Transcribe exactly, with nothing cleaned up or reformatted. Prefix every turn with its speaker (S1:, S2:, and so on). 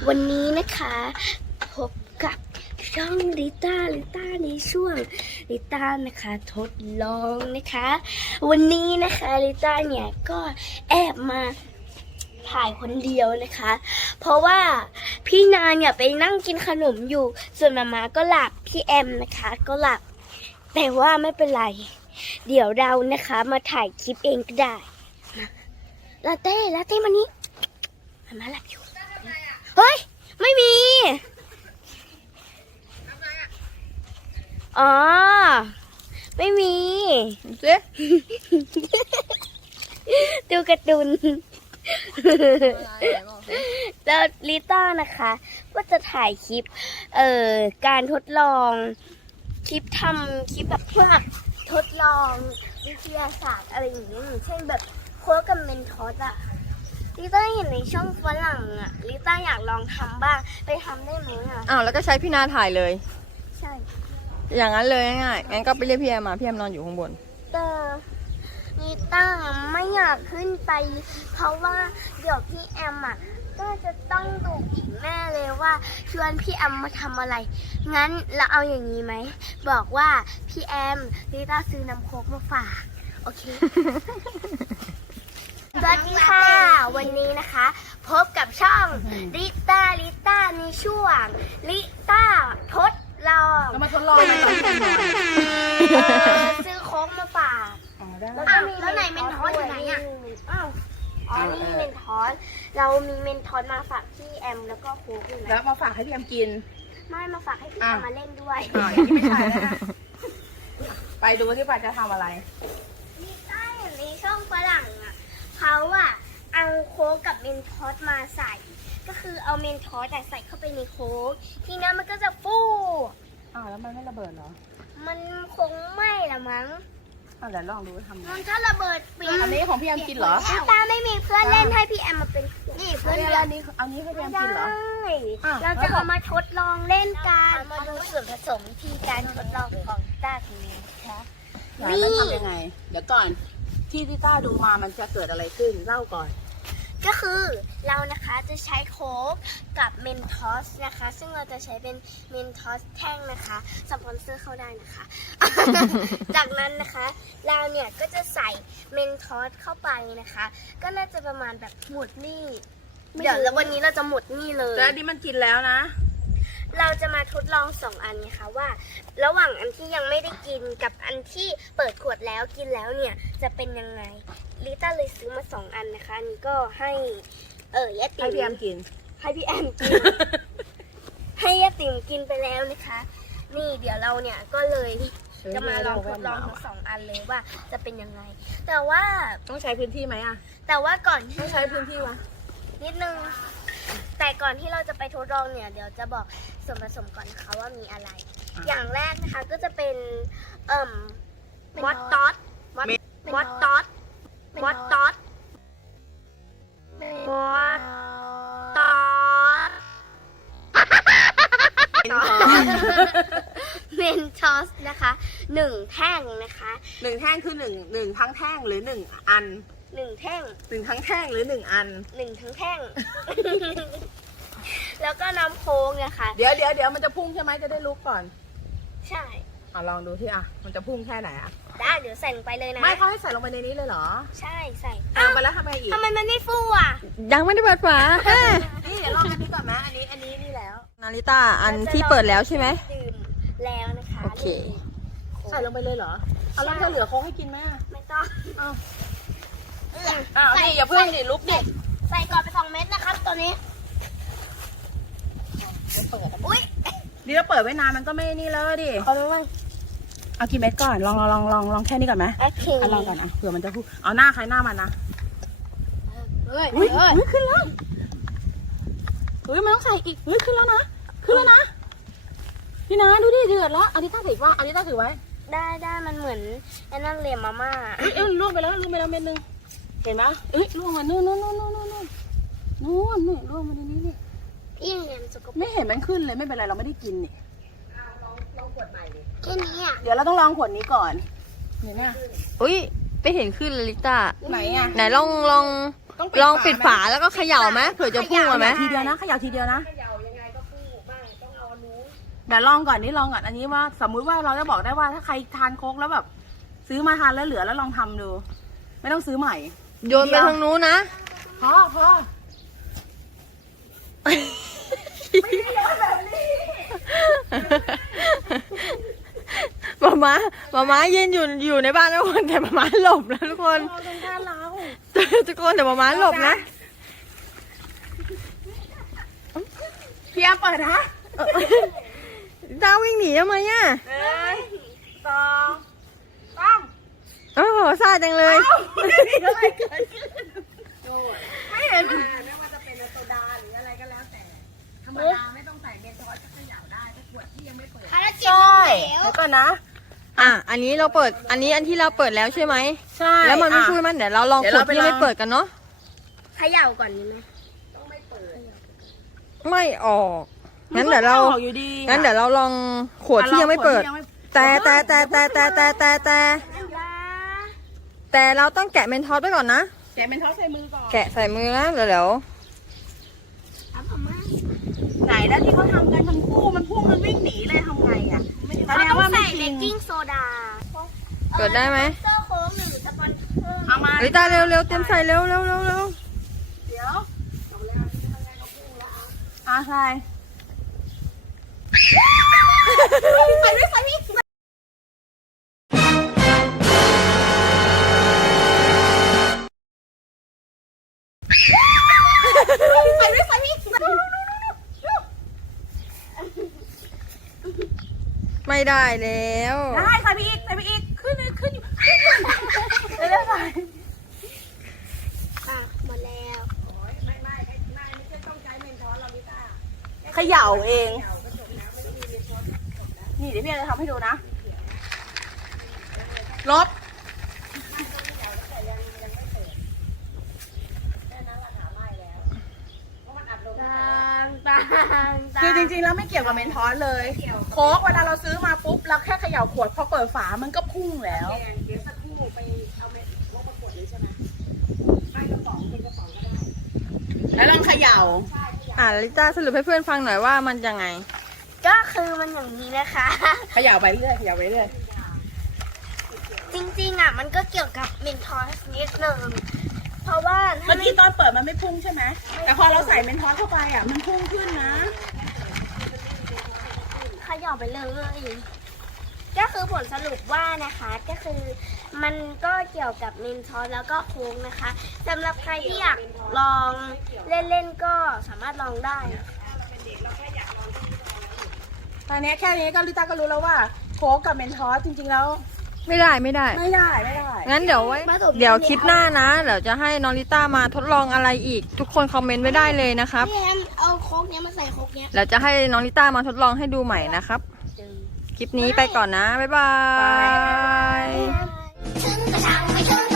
S1: วันนี้นะคะพบกับช่องลิต้าลิต้าในช่วงลิต้านะคะทดลองนะคะ วันนี้นะคะลิต้าเนี่ยก็แอบมาถ่ายคนเดียวนะคะ เพราะว่าพี่นานเนี่ยไปนั่งกินขนมอยู่ส่วนมาม่าก็หลับพี่แอมนะคะก็หลับแต่ว่าไม่เป็นไรเดี๋ยวเรานะคะมาถ่ายคลิปเองก็ได้มาลาเต้ลาเต้มานี้มาม่าหลับอยู่เฮ้ยไม่มีอ๋อไม่มีเจ๊ดูการ์ตูนแล้วลิต้านะคะก็จะถ่ายคลิปเอ่อการทดลองคลิปทำคลิปแบบเพื่อทดลองวิทยาศาสตร์อะไรอย่างเงี้ยเช่นแบบโค้ดกับเมนทอสอะลิต้าเห็นในช่องฝรั่งอะลิต้าอยากลองทำบ้างไปทำได้ไหมอะ
S2: อ้าวแล้วก็ใช้พี่นาถ่ายเลย
S1: ใช่
S2: อย่างนั้นเลยง่ายๆงั้นก็ไปเรียกพี่แอมมาพี่แอมนอนอยู่ข้างบน
S1: แต่ลิต้าไม่อยากขึ้นไปเพราะว่าเดี๋ยวพี่แอมอะก็จะต้องดูอีกแม่เลยว่าชวนพี่แอมมาทำอะไรงั้นเราเอาอย่างนี้ไหมบอกว่าพี่แอมลิต้าซื้อน้ำโค้กมาฝากโอเค สวัสดีค่ะวันนี้นะคะพบกับช่องลิต้าลิต้าในช่วงลิต้าทดลอง
S2: เรามาทดลองกันก่อน
S1: ซื้อโค้กมาฝาก
S2: อ๋อได้
S1: แล้วก็มีแล้วไหนเมนทอสอยู่ไหนอ่ะอ้าวอ๋อนี่เมนทอสเรามีเมนทอสมาฝากพี่แอมแล้วก็โค้กอยู่ไหน
S3: แล้วมาฝากให้พี่แอมกิน
S1: ไม่มาฝากให้พี่แอมมาเล่นด้วย
S3: อ่าอย่างนี้ไม่ใช่แล้วนะไปดูที่ปาจะทำอะไร
S1: ลิต้าอย่างในช่องฝรั่งอ่ะเขาอ่ะเอาโค้กกับเมนทอสมาใส่ ก็คือเอาเมนทอสใส่เข้าไปในโค้กทีนั้นมันก็จะฟู
S3: อ้าวแล้วมันไม่ระเบิดเหรอ
S1: มันคงไม่ละมั้ง
S3: อ้าวเดี๋ยวลองดูทำไง
S1: มันก็ระเบิดเปียก
S3: อันนี้ของพี่แอมกินเหรอ
S1: ลิต้าไม่มีเพื่อนเล่นให้พี่แอมมาเป็นนี่เพื่อน
S3: เดี๋ยว
S1: เดียว
S3: อันนี้เอานี้ให้พี่แอมกินเหรอ อ้าว
S1: เราจะเอามาทดลองเล่นกันมาดูส่วนผสมวิธีการทดลองของต้าทีนี้นะคะ
S3: แล้วจะทำยังไง เดี๋ยวก่อนที่ที่ต้าดูมามันจะเกิดอะไรขึ้นเล่าก่อน
S1: ก็คือเรานะคะจะใช้โค้กกับเมนทอสนะคะ ซึ่งเราจะใช้เป็นเมนทอสแท่งนะคะสปอนเซอร์เข้าได้นะคะ จากนั้นนะคะเราเนี่ยก็จะใส่เมนทอสเข้าไปนะคะ ก็น่าจะประมาณแบบหมดนี่เดี๋ยวแล้ววันนี้เราจะหมดนี่เลย
S3: แล้วอันนี้มันกินแล้วนะ
S1: เราจะมาทดลองสองอันนะคะว่า ระหว่างอันที่ยังไม่ได้กินกับอันที่เปิดขวดแล้วกินแล้วเนี่ยจะเป็นยังไงลิต้าเลยซื้อมาสองอันนะคะอันนี้ก็ให้เออยะติ๋
S3: ให้
S1: ม
S3: พี่แอมกิน
S1: ให้พี่แอมกิน ให้ยะติ๋มกินไปแล้วนะคะ นี่เดี๋ยวเราเนี่ยก็เลยจะมาลองทดลองทั้งสองอันเลยว่าจะเป็นยังไง แต่ว่า
S3: ต้องใช้พื้นที่ไหมอ่ะ
S1: แต่ว่าก่อนที่
S3: ต้องใช้พื้นที่วะ
S1: นิดนึงแต่ก่อนที่เราจะไปทดลองเนี่ยเดี๋ยวจะบอกส่วนผสมก่อนนะคะว่ามีอะไร อย่างแรกนะคะก็จะเป็นเอ่มมอสตอสมอสมอสตอสมอสตอสมอสตอสเมนทอสนะคะหนึ่งแท่งนะคะ
S3: หนึ่งแท่งคือหนึ่งหนึ่งทั้งแท่งหรือหนึ่งอัน
S1: หนึ่งแท่ง
S3: หนึ่งทั้งแท่งหรือหนึ่งอัน
S1: หนึ่งทั้งแท่ง แล้วก็น้ำโค้งนะคะ
S3: เดี๋ยวเดี๋ยวเดี๋ยวมันจะพุ่งใช่ไหมจะได้ลุกก่อน
S1: ใช่
S3: อ่ะลองดูที่อ่ะมันจะพุ่งแค่ไหนอ่ะ
S1: ได้เดี๋ยวใส่ลงไปเลยนะ
S3: ไม่เขาให้ใส่ลงไปในนี้เลยเหรอ
S1: ใช่ใส่
S3: อ่ะไปแล้วทำไงอีก
S1: ทำไมมันไม่ฟูอ่ะ
S2: ยังไม่ได้เปิดฝา
S3: นี่เดี๋ยวลองอันนี้ก่อนไหมอันนี้อันนี้นี่แล้ว
S2: นาริต้าอันที่เปิดแล้วใช่ไหม
S1: ดื่มแล้วนะคะ
S2: โอเค
S3: ใส่ลงไปเลยเหรอ เอาแล้วเธอเหลือโค้กให้กินไหมอ่ะ
S1: ไม่ต้อง
S3: อ้าว
S1: เออ
S3: อ้าวนี่อย่าเพิ่งดิลุกดิ
S1: ใส่ก่อนไปสองเม็ดนะครับตัวนี้
S3: เปิด
S1: อุ้ย
S3: นี่เราเปิดไว้นานมันก็ไม่นี่แล้วดิ
S1: เอาไปไว้
S3: เอากี่เม็ดก่อน ลองลองลองลองลองแค่นี้ก่อนไหม
S1: โอเค
S3: เอาลองก่อนอ่ะเผื่อมันจะพูดเอาหน้าใครหน้ามันนะ
S1: เฮ้ย
S3: อุ้ย
S1: เฮ้ย
S3: อุ้ยขึ้นแล้วเฮ้ยมันต้องใส่อีกเฮ้ยขึ้นแล้วนะ ขึ้นแล้วนะ พี่นาดูดิเดือดแล้วอันนี้ต้าถือว่าอันนี้ต้าถือไว้
S1: ได้ได้มันเหมือนไอ้นั่นเลยมาม่า
S3: เอ้ยเอ้ยล่วงไปแล้วล่วงไปแล้วเม็ดนึง เห็นไหมเอ้ยล่วงมานู่นนู่นนู่นนู่นนู่นนู่นนู่นนี่ล่วงมาในนี้นี่
S1: พี่เรียนสกปรก
S3: ไม่เห็นมันขึ้นเลยไม่เป็นไรเราไม่ได้กินนี่
S1: แค่นี้อ่ะ
S3: เดี๋ยวเราต้องลองขวดนี้ก่อนเห็นไหม
S2: อุ้ยไปเห็นขึ้นเลยลิต้า
S3: ไหนอ่ะ
S2: ไหนลองลอง
S3: ก็ต้อง
S2: ลองปิดฝาแล้วก็เขย่าไหมเผื่อจะพุ่งมาไหม
S3: ทีเดียวนะเขย่าทีเดียวนะ
S1: เขย่ายังไงก็พุ่งบ้างต้องเอาอันนู้น
S3: เดี๋ยวลองก่อนนี่ลองก่อนอันนี้ว่า สมมุติว่าเราจะบอกได้ว่าถ้าใครทานโค้กแล้วแบบ ซื้อมาทานแล้วเหลือแล้วลองทำดู ไม่ต้องซื้อใหม่
S2: โยนไปทางนู้นนะ
S3: พอพอไม่ได้โยนแบบนี้
S2: มาม้ามาม้ายืนอยู่อยู่ในบ้านทุกคนแต่มาม้าหลบนะทุกคน
S3: พอตรงท่านเรา
S2: ทุกคนแต่มาม้าหลบนะ
S3: พี่อาเปิดนะ
S2: ดาววิ่งหนีทำไมอ่ะ
S3: หนึ่งสองสาม
S2: โอ้โหซ่าจังเลย
S3: อะไรเกิดขึ้นไม่เห็น
S1: ไม่ว่าจะเป็นโซดาหรืออะไรก็แล้วแต่ธรรมดาไม่ต้องใส่เบนทอสก็เขย่าได้ถ้าขวดที่ยังไม่เปิด
S3: ใช่เดี๋ยวก่อนนะ
S2: อ่ะอันนี้เราเปิดอันนี้อันที่เราเปิดแล้วใช่ไหม
S3: ใช่
S2: แล้วมันไม่
S3: อ่ะ
S2: พูดมันเดี๋ยวเราลอง
S3: เดี๋ยว
S2: ขว
S3: เรา
S2: ด
S3: ไป
S2: ที่ยังไม่
S3: ลอง
S2: เปิดกันเนาะ
S1: เขย่าก่อนนี้ไหม
S2: ไม่ออกงั้นเดี๋ยวเรา
S3: มันก็ออกอยู่ดี
S2: งั้นเดี๋ยวเราลองขวดที่ยังไม่เปิด
S3: อ่ะลองขวที่ยังไม่
S2: แต่แต่แต่แต่แต่แต่แต่แต่
S1: ว้า
S2: แต่เราต้องแกะเมนทอสไปก่อนนะ
S3: แกะเป็นท็อปใส่มือก่อน
S2: แกะใส่มือนะเดี๋ยวเดี๋ยว
S1: ทำออกมา
S3: ไหนแล้วที่เขาทำกันทำคู่มันพุ่งมันวิ่งหนีเลยทำไงอ่ะแส
S1: เขา
S3: ดง
S1: ต้อง
S3: ว่าไม่
S1: ใส่
S3: จ
S1: เบ
S3: ริง
S1: กกิ้งโซดา
S2: เปิดได้ไหม
S1: เซอร์โค้งหรือสปอนเซอร์
S3: เอามา
S2: เฮ้ยตาเร็วเร็วเตรียมใส่เร็วเร็วเร็วเร็ว
S3: เดี๋ยวอ่ะใช่ใส่ไม่ใส่พี่ใส่ไม่ใส่พี่
S2: ไม่ได้แล้ว
S3: ได้ใส่ไปอีกใส่ไปอีกขึ้นเลยขึ้นอยู่ขึ้นอยู่เร็วๆใส่
S1: อ่ะหมดแล้ว
S3: เขย่าเอง นี่เดี๋ยวพี่จะทำให้ดูนะลบ
S1: ต่างต่างต่าง
S3: คือจริงๆแล้วไม่เกี่ยวกับเมนทอสเลย โค้กเวลาเราซื้อมาปุ๊บเราแค่เขย่าขวดพอเปิดฝามันก็พุ่งแล้ว แล้วลองเขย่า
S2: อ่ะลิต้าสรุปให้เพื่อนฟังหน่อยว่ามันยังไง
S1: ก็คือมันอย่างนี้นะคะ
S3: เขย่าไปเรื่อยเขย่าไปเรื่อย
S1: จริงๆอ่ะมันก็เกี่ยวกับเมนทอสนิดนึงเพราะว่า
S3: เมื่อกี้ตอนเปิดมันไม่พุ่งใช่ไหมแต่พอเราใส่เมนทอสเข้าไปอ่ะมันพุ่งขึ้นนะ
S1: เขย่าไปเลย ก็คือผลสรุปว่านะคะก็คือมันก็เกี่ยวกับเมนทอสแล้วก็โค้งนะคะสำหรับใครที่อยากลองเล่นๆก็สามารถลองได้
S3: ตอนนี้แค่นี้ก็ลิต้าก็รู้แล้วว่าโค้กกับเมนทอสจริงๆแล้ว
S2: ไม่ได้ไม่ได้
S3: ไม่ได้ไม่ได้
S2: งั้นเดี๋ยวไว้เดี๋ยวคลิปหน้านะเดี๋ยวจะให้น้องลิต้ามาทดลองอะไรอีก ทุกคนคอมเมนต์ไว้ได้เลยนะครับ
S1: พี่แอมเอาโค้กเนี้ยมาใส่โค้กเนี้ย
S2: เดี๋ยวจะให้น้องลิต้ามาทดลองให้ดูใหม่นะครับ คลิปนี้ไปก่อนนะ บ๊ายบาย
S1: ถึงกระชังไม่ถึง